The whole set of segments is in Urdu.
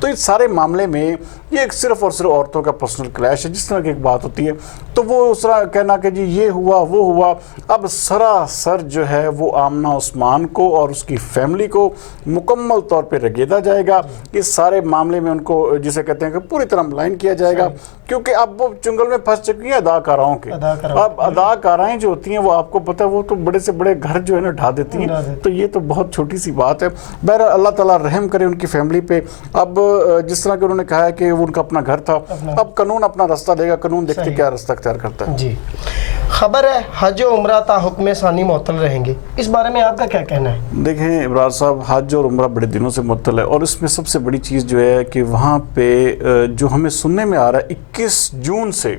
تو اس سارے معاملے میں یہ ایک صرف اور صرف عورتوں کا پرسنل کلیش ہے. جس طرح کی ایک بات ہوتی ہے تو وہ اس طرح کہنا کہ جی یہ ہوا وہ ہوا. اب سراسر جو ہے وہ آمنہ عثمان کو اور اس کی فیملی کو مکمل طور پہ رگیدا جائے گا. اس سارے معاملے میں ان کو جسے کہتے ہیں کہ پوری طرح ملائن کیا جائے گا, کیونکہ اب وہ چنگل میں پھنس چکی ہیں اداکاراؤں کے. اب اداکارائیں جو ہوتی ہیں وہ آپ کو پتہ ہے وہ تو بڑے سے بڑے گھر جو ہے نا ڈھا دیتی ہیں. تو یہ تو بہت چھوٹی سی بات ہے. بہرحال اللہ تعالیٰ رحم کرے ان کی فیملی پہ. اب جس طرح کہ انہوں نے کہا ہے کہ وہ ان کا اپنا گھر تھا, اب قانون اپنا راستہ دے گا, قانون دیکھتے کیا راستہ اختیار کرتا ہے. جی خبر ہے حج و عمرہ تا حکم ثانی معطل رہیں گے, اس بارے میں آپ کا کیا کہنا ہے؟ دیکھیں ابرار صاحب, حج اور عمرہ بڑے دنوں سے معطل ہے, اور اس میں سب سے بڑی چیز جو ہے کہ وہاں پہ جو ہمیں سننے میں آ رہا ہے 21 جون سے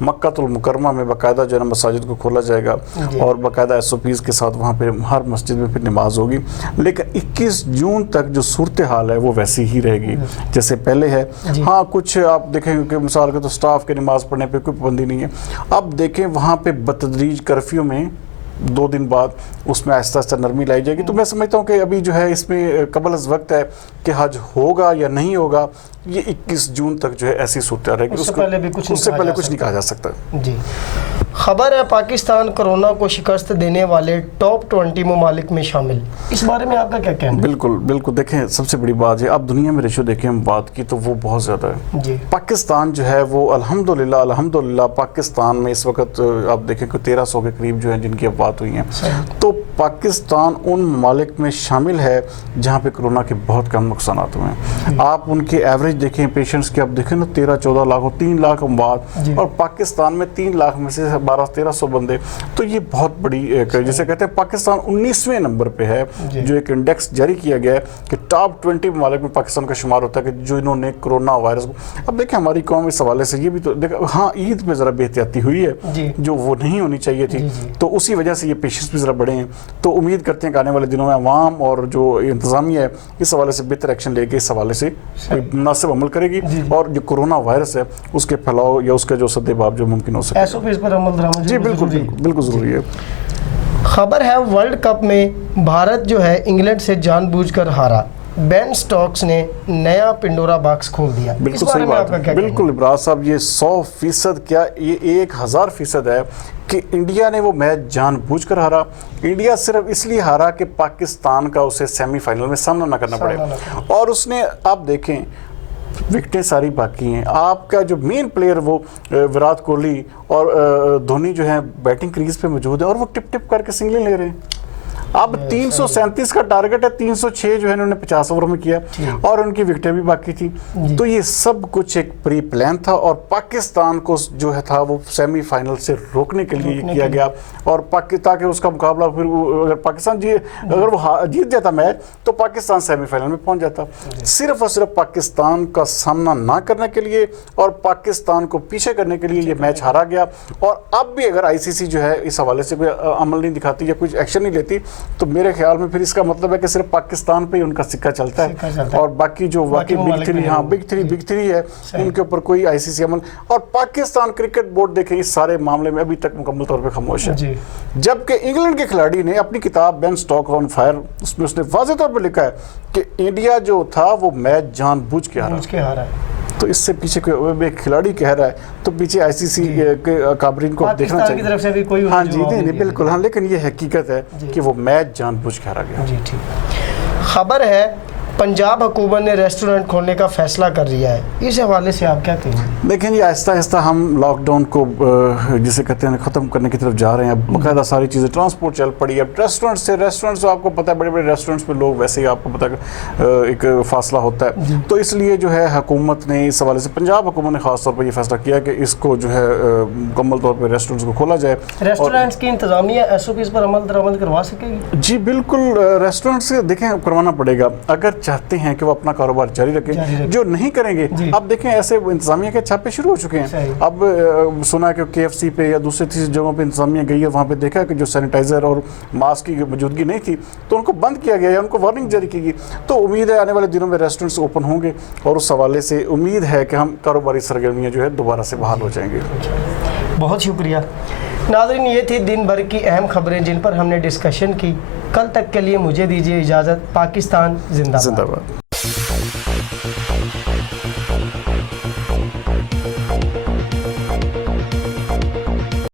مکہ المکرمہ میں باقاعدہ جو ہے مساجد کو کھولا جائے گا اور باقاعدہ SOPs کے ساتھ وہاں پہ ہر مسجد میں پھر نماز ہوگی. لیکن 21 جون تک جو صورتحال ہے وہ ویسی ہی رہے گی جیسے پہلے ہے. ہاں کچھ آپ دیکھیں کہ مثال کے تو سٹاف کے نماز پڑھنے پہ کوئی پابندی نہیں ہے. اب دیکھیں وہاں پہ بتدریج کرفیو میں 2 دن بعد اس میں آہستہ آہستہ نرمی لائی جائے گی. تو میں سمجھتا ہوں کہ ابھی جو ہے اس میں قبل از وقت ہے کہ حج ہوگا یا نہیں ہوگا. یہ 21 جون تک جو ہے ایسی صورتحال رہے گی, اس سے پہلے کچھ نہیں کہا جا سکتا. جی خبر ہے پاکستان کورونا کو شکست دینے والے ٹاپ 20 ممالک میں شامل, اس بارے میں آپ کا کیا کہنا ہے؟ بالکل بالکل, دیکھیں سب سے بڑی بات ہے اب دنیا میں ریشو دیکھیں ہم بات کی تو وہ بہت زیادہ ہے. جی پاکستان جو ہے وہ الحمدللہ پاکستان میں اس وقت آپ دیکھیں کہ 1300 کے قریب جو ہیں جن کی اب بات ہوئی ہیں. تو پاکستان ان ممالک میں شامل ہے جہاں پہ کرونا کے بہت کم نقصانات ہوئے ہیں. آپ ان کے ایوریج دیکھیں پیشنٹس کے, اب دیکھیں نا 13-14 لاکھ 3 لاکھ اموات, اور پاکستان میں 3 لاکھ میں سے 1200-1300 بندے. تو یہ بہت بڑی جسے کہتے ہیں پاکستان 19ویں نمبر پہ ہے. جو ایک انڈیکس جاری کیا گیا ہے کہ ٹاپ 20 ممالک میں پاکستان کا شمار ہوتا ہے کہ جو انہوں نے کرونا وائرس کو. اب دیکھیں ہماری قوم اس حوالے سے یہ بھی تو ہاں عید میں ذرا بے احتیاطی ہوئی ہے جو وہ نہیں ہونی چاہیے تھی, تو اسی وجہ سے یہ پیشنٹس بھی ذرا بڑے ہیں. تو امید کرتے ہیں کہ آنے والے دنوں میں عوام اور جو انتظامیہ ہے اس حوالے سے بہتر ایکشن لے کے اس حوالے سے مناسب عمل کرے گی, اور جو کرونا وائرس ہے اس کے پھیلاؤ یا اس کا جو سدباب جو ممکن ہو سکے. SOPs پر عمل درآمد جی بالکل ضروری ہے. خبر ہے ورلڈ کپ میں بھارت جو ہے انگلینڈ سے جان بوجھ کر ہارا, بین سٹوکس نے نیا پنڈورا باکس کھول دیا. بالکل صحیح بات ہے. بالکل ابراز صاحب, یہ 100% کیا یہ 1000% ہے کہ انڈیا نے وہ میچ جان بوجھ کر ہارا. انڈیا صرف اس لیے ہارا کہ پاکستان کا اسے سیمی فائنل میں سامنا نہ کرنا پڑے, اور اس نے آپ دیکھیں وکٹیں ساری باقی ہیں. آپ کا جو مین پلیئر وہ وراٹ کوہلی اور دھونی جو ہیں بیٹنگ کریز پہ موجود ہے, اور وہ ٹپ ٹپ کر کے سنگلیں لے رہے ہیں. اب 337 کا ٹارگٹ ہے, 306 جو ہے انہوں نے 50 اوور میں کیا, اور ان کی وکٹیں بھی باقی تھی. تو یہ سب کچھ ایک پری پلان تھا, اور پاکستان کو جو ہے تھا وہ سیمی فائنل سے روکنے کے لیے کیا گیا, اور تاکہ اس کا مقابلہ پھر اگر پاکستان اگر وہ جیت جاتا میچ تو پاکستان سیمی فائنل میں پہنچ جاتا. صرف اور صرف پاکستان کا سامنا نہ کرنے کے لیے اور پاکستان کو پیچھے کرنے کے لیے یہ میچ ہارا گیا. اور اب بھی اگر ICC جو ہے اس حوالے سے کوئی عمل نہیں دکھاتی یا کچھ ایکشن نہیں لیتی تو میرے خیال میں پھر اس کا مطلب ہے کہ صرف پاکستان پہ ہی ان کا سکہ چلتا ہے, اور باقی جو واقعی بگ تھری ہے ان کے اوپر کوئی ICC عمل. اور پاکستان کرکٹ بورڈ دیکھیں اس سارے معاملے میں ابھی تک مکمل طور پہ خاموش ہے. جبکہ انگلینڈ کے کھلاڑی نے اپنی کتاب بین سٹوک آن فائر اس میں اس نے واضح طور پہ لکھا ہے کہ انڈیا جو تھا وہ میچ جان بوجھ کے ہارا ہے. تو اس سے پیچھے کوئی ایک کھلاڑی کہہ رہا ہے تو پیچھے ICC کے کابرین کو دیکھنا چاہیے. کی طرف سے بھی کوئی ہاں جی نہیں بالکل ہاں, لیکن یہ حقیقت ہے کہ وہ میچ جان بوجھ کے ہارا گیا. جی ٹھیک. خبر ہے پنجاب حکومت نے ریسٹورنٹ کھولنے کا فیصلہ کر لیا ہے, اس حوالے سے آپ کیا کہیں گے؟ دیکھیں یہ آہستہ آہستہ ہم لاک ڈاؤن کو جسے کہتے ہیں ختم کرنے کی طرف جا رہے ہیں. باقاعدہ ساری چیزیں ٹرانسپورٹ چل پڑی ہے. اب ریسٹورنٹ سے آپ کو پتہ ہے بڑے بڑے ریسٹورنٹس میں لوگ ویسے ہی آپ کو پتہ ہے ایک فاصلہ ہوتا ہے. تو اس لیے جو ہے حکومت نے اس حوالے سے پنجاب حکومت نے خاص طور پر یہ فیصلہ کیا کہ اس کو جو ہے مکمل طور پہ ریسٹورنٹس کو کھولا جائے. ریسٹورنٹس کی انتظامیہ SOPs پر عمل درآمد کروا سکے گی؟ جی بالکل, ریسٹورنٹس دیکھیں کروانا پڑے گا اگر چاہتے ہیں کہ وہ اپنا کاروبار جاری رکھیں. جو نہیں کریں گے اب دیکھیں ایسے انتظامیہ کے چھاپے شروع ہو چکے ہیں. اب سنا ہے کہ KFC پہ یا دوسری جگہوں پہ انتظامیہ گئی ہے, وہاں پہ دیکھا کہ جو سینیٹائزر اور ماسک کی موجودگی نہیں تھی تو ان کو بند کیا گیا یا ان کو وارننگ جاری کی گئی. تو امید ہے آنے والے دنوں میں ریسٹورنٹس اوپن ہوں گے, اور اس حوالے سے امید ہے کہ ہم کاروباری سرگرمیاں جو ہے دوبارہ سے بحال ہو جائیں گے. بہت شکریہ ناظرین, یہ تھی دن بھر کی اہم خبریں جن پر ہم نے ڈسکشن کی. کل تک کے لیے مجھے دیجیے اجازت. پاکستان زندہ باد.